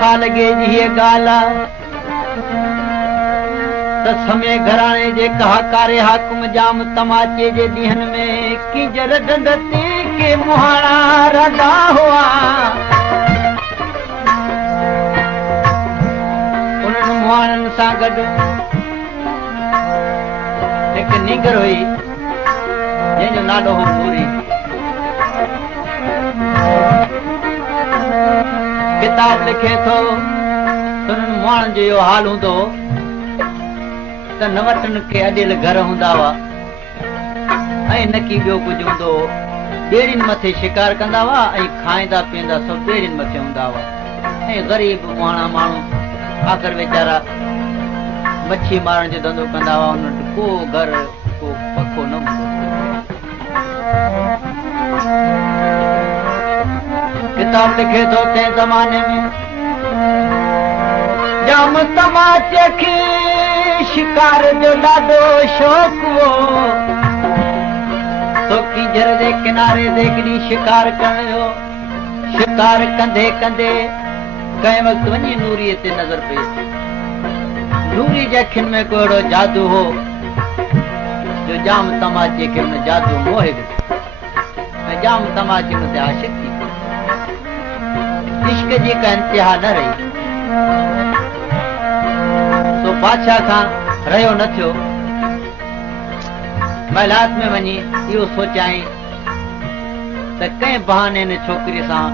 साल गे जी ये गाला त समय घराणे जे कहाकारे हाकुम जाम तमाचे जे ॾींहनि में कीजर डंडते के मुहाणा रंदा हुआ उन्हनि मुहाणनि सां गॾु हिकु नीगर हुई जंहिंजो नालो हो नूरी। किताब लिखे थो त उन्हनि मुहाणनि जो इहो हाल हूंदो त नवटनि खे अॾियल घर हूंदा हुआ ऐं न की ॿियो कुझु हूंदो हो। ॿेड़ियुनि मथे शिकार कंदा हुआ ऐं खाईंदा पीअंदा सभु ॿेड़ियुनि मथे हूंदा हुआ ऐं ग़रीब मुहाणा माण्हू आख़िर वीचारा मच्छी मारण जो धंधो कंदा हुआ। उन्हनि को घर को पखो न हूंदो। किताब लिखे थो तंहिं ज़माने में जाम तमाचे खे शिकार जो ॾाढो शौक़ु हो। तो कीजर जे किनारे ते हिकिड़ी शिकार करण जो शिकार कंदे कंदे कंहिं वक़्तु वञी नूरीअ ते नज़र पई अचे। नूरी जे अखियुनि में को अहिड़ो जादू हो जो जाम तमाचे खे हुन जादू मोहे विधो ऐं जाम तमाचे हुन ते आशिक़ थी पियो। इश्क जी का इंतिहा न रही। तो बादशाह खां रहियो न थियो। महिलात में वञी इहो सोचाई त कंहिं बहाने हिन छोकिरी सां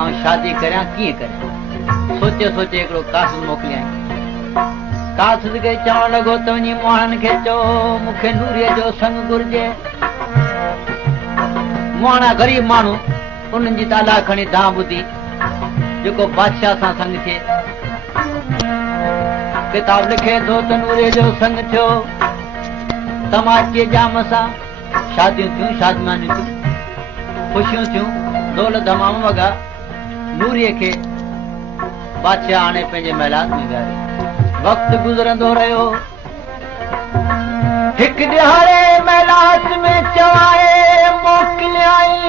आउं शादी करियां कीअं करे। सोचे सोचे हिकिड़ो कासिद मोकिलियाईं। कासिद खे चवणु लॻो त वञी मुहाणनि खे चओ मूंखे नूरीअ जो संग घुरिजे। मुहाणा ग़रीब माण्हू उन्हनि जी ताला खणी धां ॿुधी जेको बादशाह सां संग थिए। किताब लिखे थो त नूरीअ जो संग थियो। तमाचे जाम सां शादियूं थियूं शादमानियूं थियूं ख़ुशियूं थियूं ढोल धमाम वॻा। नूरीअ खे बादशाह हाणे पंहिंजे महिलात में विहारियो। वक़्तु गुज़रंदो रहियो। हिकु ॾिहाड़े महिलात में चवाए मोकिलियाई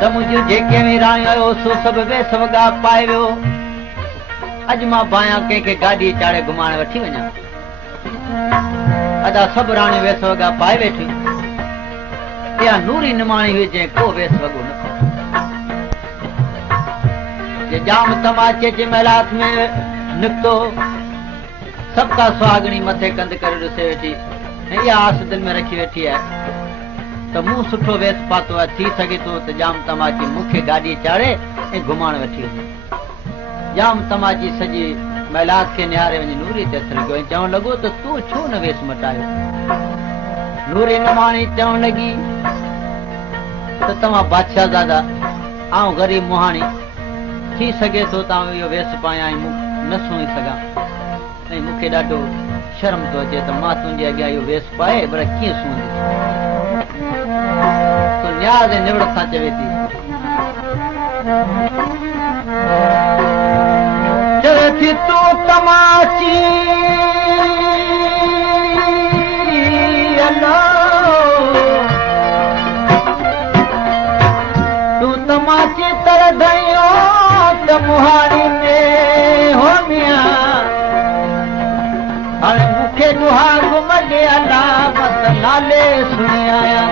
त मुंहिंजूं जेके बि राणियूं आयो सो सभु वेस वॻा पाए वियो। अॼु मां भायां कंहिंखे गाॾी चाढ़े घुमाइण वठी वञा। अदा सभु राणियूं वेस वॻा पाए वेठियूं। इहा नूरी निमाणी हुई जंहिं को वेस वॻो न पायो। जाम तमाचे जे महिलात में निकितो। सबका सुहागणी मथे कंध करे ॾिसे वेठी ऐं इहा आस दिलि में रखी वेठी आहे त मूं सुठो वेस पातो आहे। थी सघे थो त जाम तमाची मूंखे गाॾी चाढ़े ऐं घुमाइण वठी वञे। जाम तमाची सॼी महिलात खे निहारे वञी नूरी ते हथ लॻो ऐं चवणु लॻो त तूं छो न वेस मटायो। नूरी निमाणी चवणु लॻी त तव्हां बादशाह दादा आउं ग़रीब मुहाणी थी सघे थो त आउं इहो वेस पायां ऐं न सुणी सघां ऐं मूंखे ॾाढो शर्म थो अचे त मां तुंहिंजे अॻियां इहो वेस पाए पर कीअं सुहंदी। तो न्याज़ ऐं निवड़ सां चवे थी चवे थी तूं तमाची तूं तमाची तर धइयो त मुहाणी में हो मियां हाणे मूंखे दुहाग मॾे अला मत नाले सुणी आयां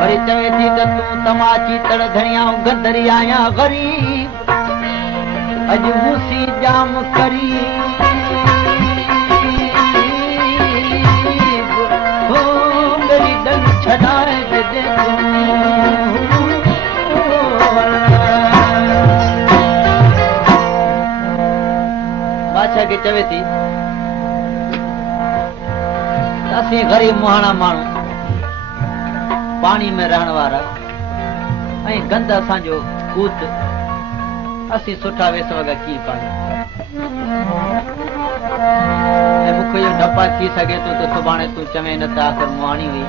वरी चवे थी त तूं तमाची तड़ धणिया गदरी आहियां ग़रीब अॼु मूंसी जाम करी छॾाए बादशाह खे चवे थी असीं ग़रीब मुहाणा माण्हू पाणी में रहण वारा ऐं गंद असांजो भूत असीं सुठा वेस वॻा कीअं पायूं ऐं मूंखे इहो डपा थी सघे थो त सुभाणे तूं चवे न त आख़िर मुहाणी हुई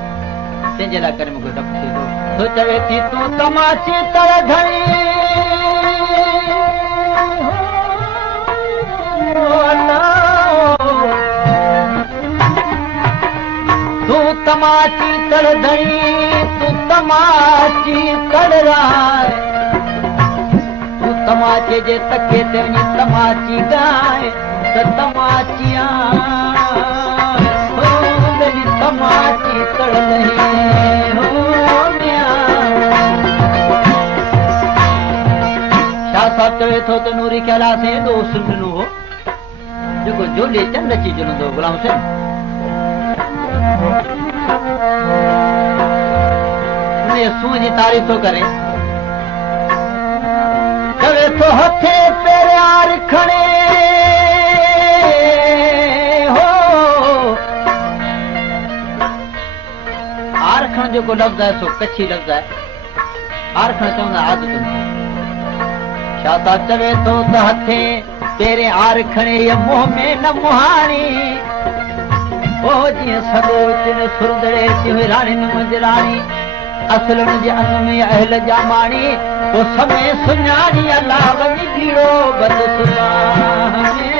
तंहिंजे लाइ करे मूंखे डपु थिए थो। चवे थी तूं तमाची तर घणी तमाची तड़ धणी तू तमाची तड़ राय तू तमाचे जे तके ते वञी तमाची गाए त तमाचिया हो गली तमाची तड़ नहीं हो मिया शाह साहब चवे थो त नूरी ख्याला से एॾो सुंदनो हो जेको जोले चंद अची जुलंदो गुलाम हुसैन सूह जी तारीफ़ थो करे चवे थो हथे प्यार खणे हो आरखण जेको लफ़्ज़ आहे सो कच्छी लफ़्ज़ आहे आरखण चवंदा आदतुनि शाह साहब चवे थो त हथे तेरे आर खणे या मुंह में न मुहाणी ओ जीअं सॻो चिन सुरदड़े थी हुई राणी न मुंहिंजी राणी असलुनि जे अन में अहल जा माणी पोइ समय सुञाणी अलाह वञी बीड़ो बद सुभाणे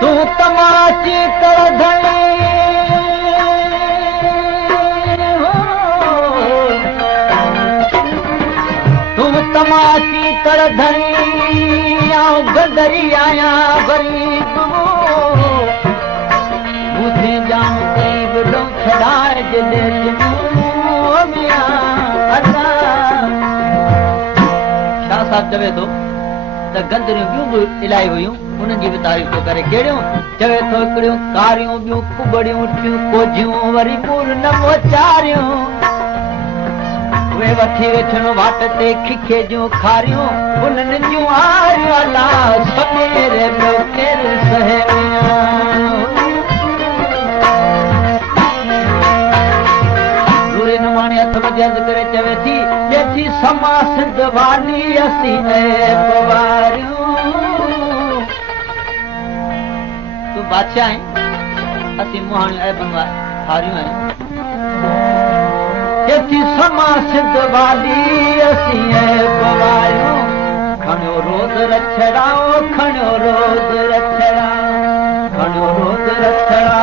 तू तमाची कर धणी तमाची कर धणी आऊं गदरी आहियां गरीब मुझे जाम करीब ॾो छॾाए जॾहिं शाह साहब चवे थो त गंदरियूं ॿियूं बि इलाही हुयूं उन्हनि जी बि तारीफ़ थो करे कहिड़ियूं चवे थो हिकिड़ियूं कारियूं ॿियूं कुबड़ियूं टियूं कोझियूं वरी मूर न मोचारियूं वे वठी वेठियूं वाट ते खिखे जूं खारियूं उन्हनि जूं आरियूं अलाह समेरे ॿियो केरु सहे नूरी नुमाणी हथ में जज़ करे चवे थी जेथी समा सिंध वाली असीं ऐं पवारियूं तूं बादशाह आहीं असीं मुहाणियूं ऐं हारियूं आहियूं जेथी समा सिंध वाली असीं ऐं पवारियूं खणियो रोज़ रछड़ा खणियो रोज़ रछड़ा खणियो रोज़ रछड़ा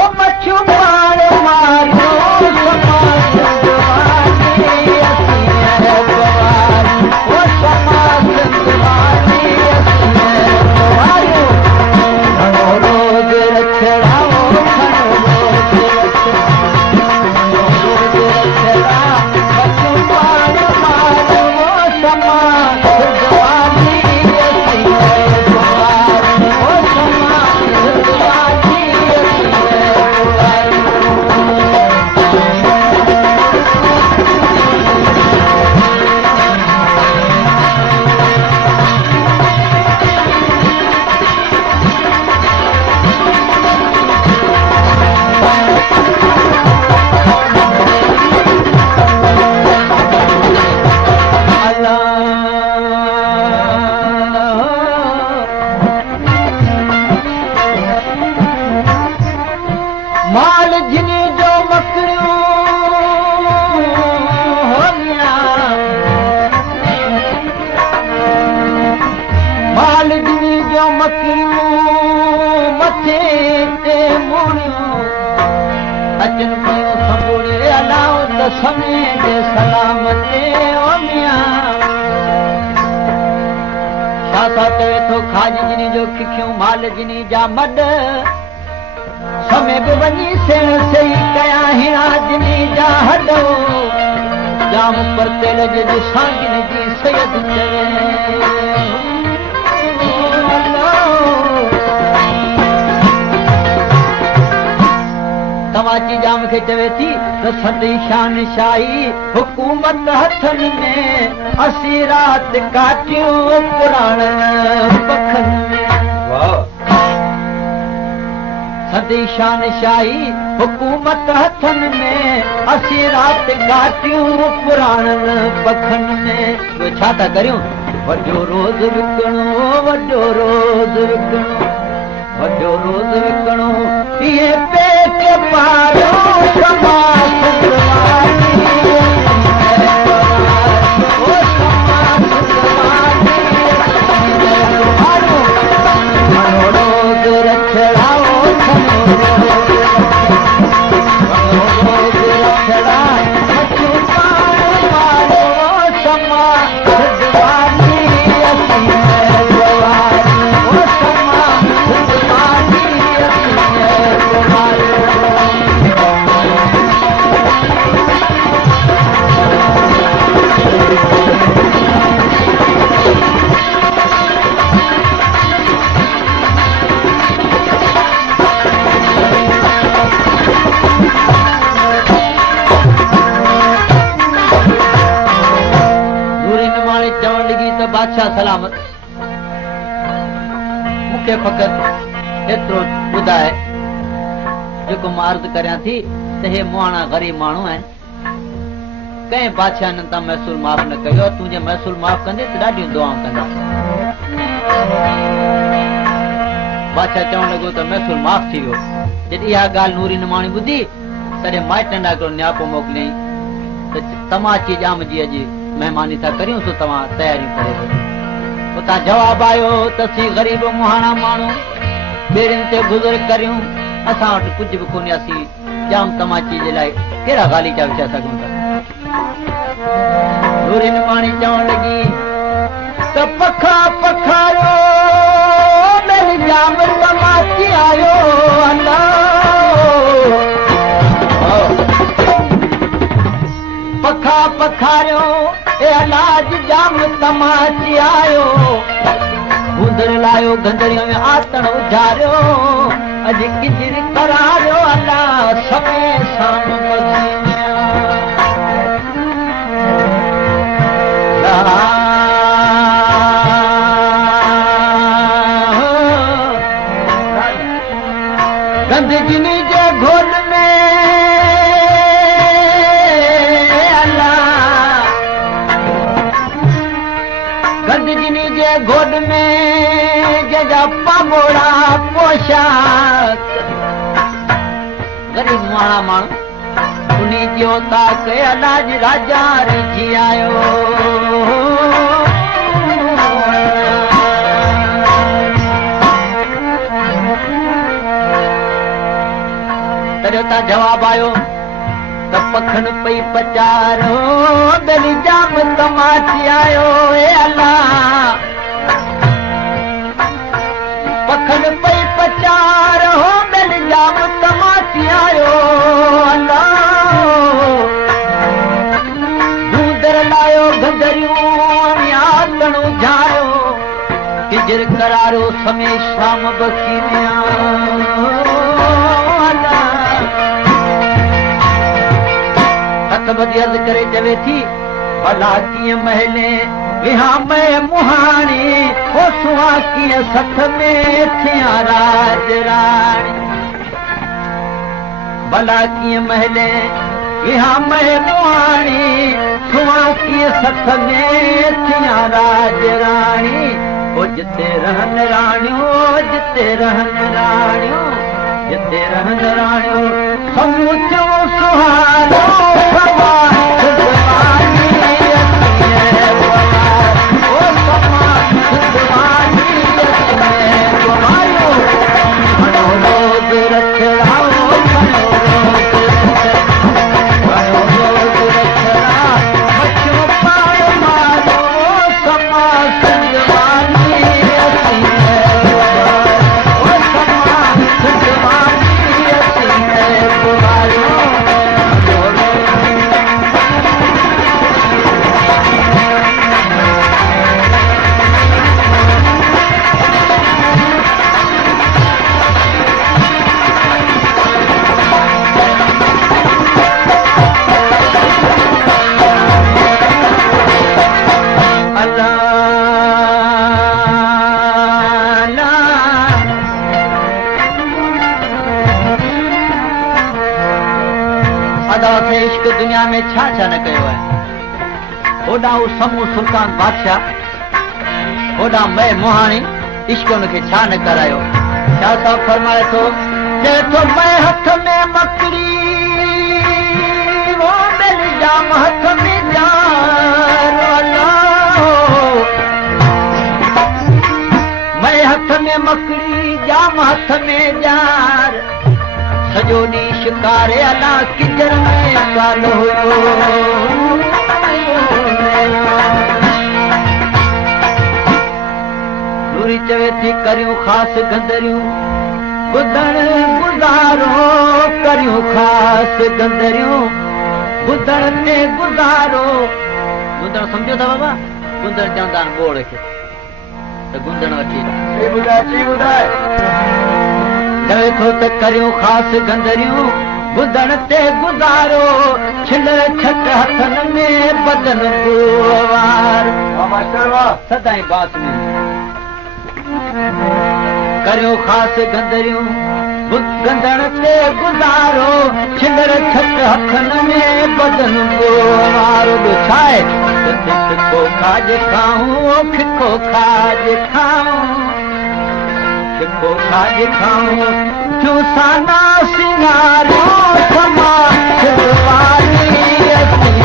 ओ मच्छियूं मारे मारियो समा सिंध वाली असीं ऐं पवारियूं ओ समा सिंध वाली असीं ऐं पवारियूं खणियो रोज़ रछड़ा खणियो रोज़ रछड़ा माल जिनी जो मकड़ियूं माल जिनी जो मकड़ियूं मथे ते मुड़ियूं अचन पियूं संभोड़े अलाओ त समय जे सलाम ते ओ मियां शाह साहब चवे थो खाज जिनी जो खिखियूं माल जिनी जा मड समय बि वञी सेण सही कया हिणा जिनी जा हॾो जाम पर तेल जे सांगिन जी सैद चवे तमाची जाम खे चवे थी त सदी शान शाही हुकूमत हथनि में असीं राति काटियूं पुराण पखनि में सदी शान शाही हुकूमत हथनि में असीं राति काटियूं पुराणनि पखनि में छा था करियूं वॾो रोज़ विकणो वॾो रोज़ विकणो वॾो रोज़ विकणो इहे पेट पारियो सलामत मूंखे फ़क़त एतिरो ॿुधाए जेको मां अर्ज़ु करियां थी त हे मुआणा ग़रीब माण्हू आहिनि कंहिं बादशाहनि तां महसूल माफ़ न कयो तुंहिंजे महसूल माफ़ कंदे त ॾाढियूं दुआऊं कंदा बादशाह चवणु लॻो त महसूल माफ़ थी वियो जॾहिं इहा ॻाल्हि नूरी निमाणी ॿुधी तॾहिं माइटनि ॾांहुं हिकिड़ो न्यापो मोकिलियईं त तमाची ॼाम जी अॼु महिमानी था करियूं सो तव्हां तयारियूं करे उतां जवाबु आयो त असीं ग़रीब मुहाणा माण्हू ॿेड़ियुनि ते गुज़र करियूं असां वटि कुझु बि कोन्हे असीं ॼाम तमाची जे लाइ कहिड़ा ग़ालीचा विछाए सघूं था नूरी निमाणी चवण लॻी त पखा पखायो जाम तमाची आयो अल्लाह पखा पखारियो ए अलाज जाम तमाची आयो गुंदर लायो गंदरियो में आतण उजारियो अॼु किजर करारियो अल्लाह समय शाम गंदगिनी जे घोल में अल्लाह गंदगिनी जे घोल में जजा पगोड़ा पोशाक ग़रीब माण्हू माण्हू उन्ही जो ताक अलाज राजा रिझी आयो तॾहिं जवाब आयो त पखन पई पचारो बेली जाम तमाची आयो ए अल्लाह पखन पई पचारो बेली जाम तमाची आयो अल्लाह गूदर लायो गंदरियूं आतण उजायो किजर करारो समय शाम बखी अर्ज़ करे चवे थी भला कीअं महले विहां में मुहाणी हो सुहा कीअं सथ में थिया राज राणी भला कीअं महले विहां में मुहाणी सुहा कीअं सथ में थिया राज राणी ओ जिते रहन राणियूं जिते रहन राणियूं जिते रहन राणियूं समूचो सुहानो दुनिया में छा छा न कयो आहे होॾां हू समूह सुल्तान बादशाह होॾां मैं मुहाणी इश्क हुनखे छा न करायो छा था फरमाए थो चए थो मैं हथ में मकड़ी वो मिल जाम हथ में जान मैं हथ में मकड़ी जाम हथ में जार सॼो ॾींहुं शिकारे अला किचर में काल हुयो नूरी चवे थी करियूं ख़ासि गंदरियूं ॿुधण गुज़ारो करियूं ख़ासि गंदरियूं ॿुधण ते गुज़ारो गुंदड़ सम्झो था बाबा गुंदड़ चवंदा आहिनि ॿोड़ खे त गुंदड़ वठी चवे थो त करियूं ख़ासि गंदरियूं ॿुधण ते गुज़ारो छिल छट हथनि में बदन गुवार सदाई बात में करियो ख़ासि गंदरियूं गंदण ते गुज़ारो छिल छट हथनि में बदन गुवार छा आहे खिको खाज खाऊं खिको खाज खाऊं खिको खाज खाऊं चूसाना सिंगारो समा सिंधवानी असीं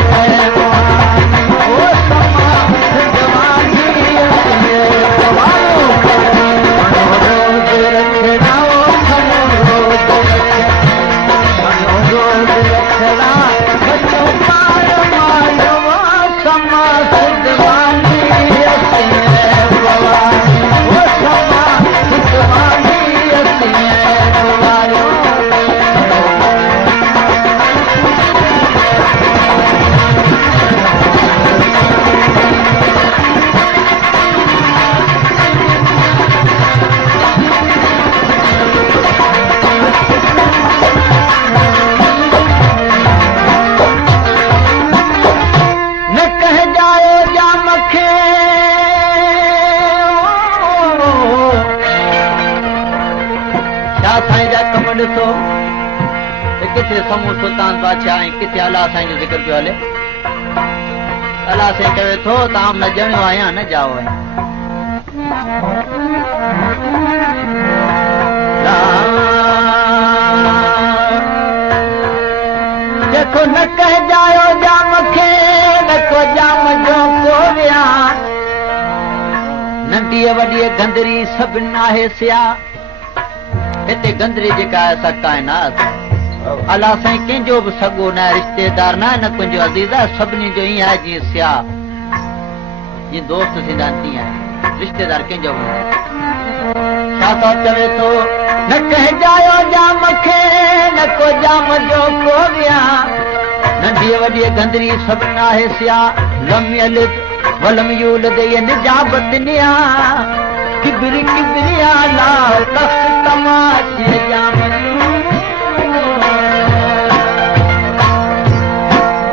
ओ समा सिंधवानी असीं रोज़ रखना रोज़ रखना बचो पार मारो समा सिंधवानी असीं ओ समा सिंधवानी असीं ॾिसो किथे समूह सुल्तान बादशाह ऐं किथे अलाह साईं जो ज़िक्र पियो हले अलाह साईं चवे थो तव्हां न ॼणियो आहियां न जाओ आहियां देखो न कहजायो जाम खे न को जाम जो को विया नंढीअ वॾीअ गंदरी सभिनी आहे सिया हिते गंदरी जेका आहे असां काइनात अलाह साईं कंहिंजो बि सॻो न आहे रिश्तेदार न आहे न कंहिंजो अज़ीज़ आहे सभिनी जो ईअं आहे जीअं सियाह जीअं दोस्त थींदा आहिनि तीअं आहे रिश्तेदार कंहिंजो बि छा थो चवे थो न कहजायो जाम खे न को जाम जो को विया नंढीअ वॾीअ गंदरी सभिनी आहे सियाह लम यलिद वलम यूलद ये निजाबत निया किबरी किबरिया ला तख्त तमाशे जामनू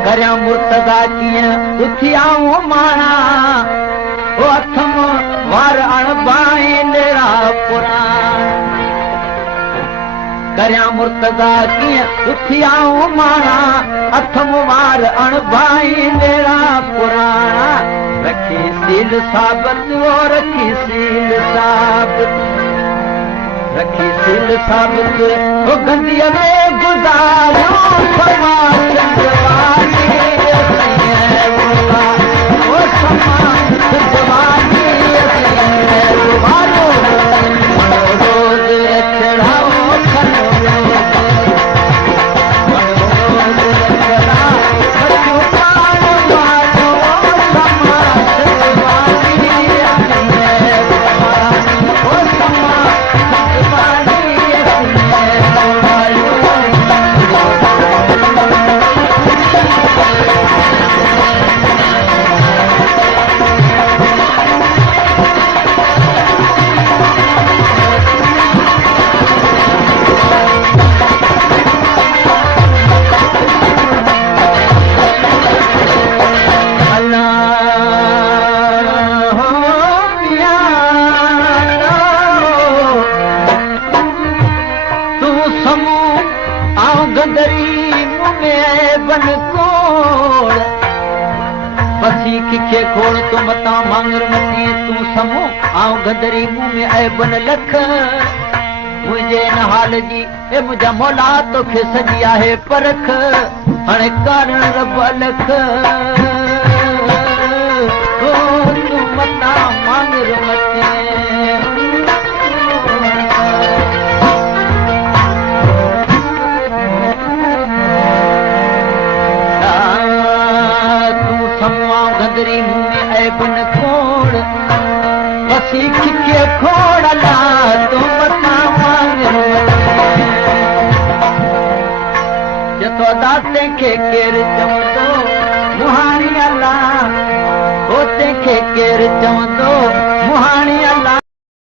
करया मुर्तज़ा कीअं उथी आऊं माणा ओ अथम वार अणबाए नेड़ा पुराण करया मुर्तज़ा कीअं उथी आऊं माणा अथम वार अणबाए नेड़ा पुराण रखी सील साबित वो रखी सील साबित रखी सील साबित वो गंदीअ में गुज़ारियो समा सिंधवानी ओ समा सिंधवानी रोज़ रखड़ाओ खनो खोड़ तो मता मांगर मती तू समो आऊं गदरी मुंह में ऐबन लख मुझे न हाल जी ए मुझा मौला तो खे सजी आहे परख हाणे कारण रब लख ओ तू मता मांगर मती गंदरी मुंह में ऐबन खोड़ बसी खिखे खोड़ ला तो मता मांगर जतो दाते के केर चवंदो मुहाणी अल्लाह ओ ते के केर चवंदो मुहाणी अल्लाह